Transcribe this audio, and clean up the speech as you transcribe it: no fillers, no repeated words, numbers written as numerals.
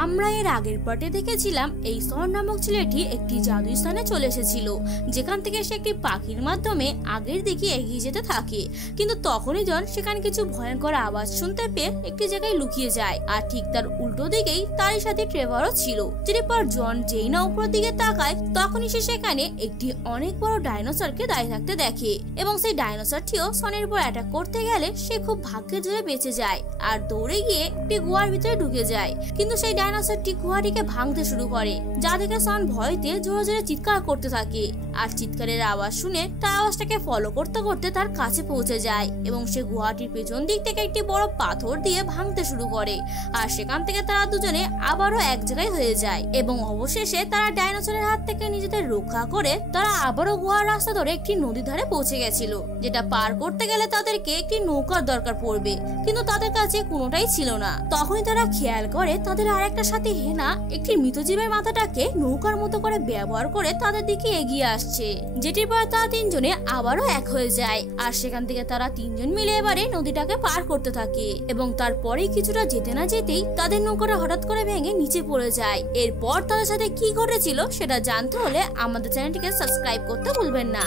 আমরা এর আগের পার্টে দেখেছিলাম এই সন নামক ছেলেটি একটি জাদু স্থানে চলে এসেছিল, যেখান থেকে সে একটি পাখির মাধ্যমে আগের দিকে এগিয়ে যেতে থাকে। কিন্তু তখনই জন সেখানে কিছু ভয়ঙ্কর আওয়াজ শুনতে পেয়ে একটি জায়গায় লুকিয়ে যায়, আর ঠিক তার উল্টো দিকেই তারই সাথে ট্রেভারও ছিল। যেটির পর জন যেই না উপর দিকে তাকায় তখনই সে সেখানে একটি অনেক বড় ডাইনোসরকে দাঁড়িয়ে থাকতে দেখে, এবং সেই ডাইনোসরটিও সনের উপর অ্যাটাক করতে গেলে সে খুব ভাগ্যের জোরে বেঁচে যায় আর দৌড়ে গিয়ে একটি গুহার ভিতরে ঢুকে যায়। কিন্তু সেই ডাইনোসরটি গুহাটিকে ভাঙতে শুরু করে, যা দেখে সন ভয়তে জোরে জোরে চিৎকার করতে থাকে। আর চিৎকারের আওয়াজ শুনে তার আওয়াজটাকে ফলো করতে করতে তার কাছে পৌঁছে যায়, এবং সে গুহাটির পেছন দিক থেকে একটি বড় পাথর দিয়ে ভাঙতে শুরু করে। আর সেখান থেকে তারা দুজনে আবারও এক জায়গায় হয়ে যায়, এবং অবশেষে তারা ডাইনোসরের হাত থেকে নিজেদের রক্ষা করে তারা আবারও গুহার রাস্তা ধরে একটি নদীর ধারে পৌঁছে গেছিল, যেটা পার করতে গেলে তাদেরকে একটি নৌকার দরকার পড়বে, কিন্তু তাদের কাছে কোনোটাই ছিল না। তখনই তারা খেয়াল করে তাদের আরেকটা সাথে হেনা একটি মৃতজীবের মাথাটাকে নৌকার মতো করে ব্যবহার করে তাদের দিকে এগিয়ে আসছে, যেটির পর তারা তিনজনে আবারও এক হয়ে যায়। আর সেখান থেকে তারা তিনজন মিলে এবারে নদীটাকে পার করতে থাকে, এবং তারপরে কিছুটা যেতে না যেতেই তাদের নৌকাটা হঠাৎ করে ভেঙে নিচে পড়ে যায়। এরপর তাদের সাথে কি ঘটেছিল সেটা জানতে হলে আমাদের চ্যানেলটিকে সাবস্ক্রাইব করতে ভুলবেন না।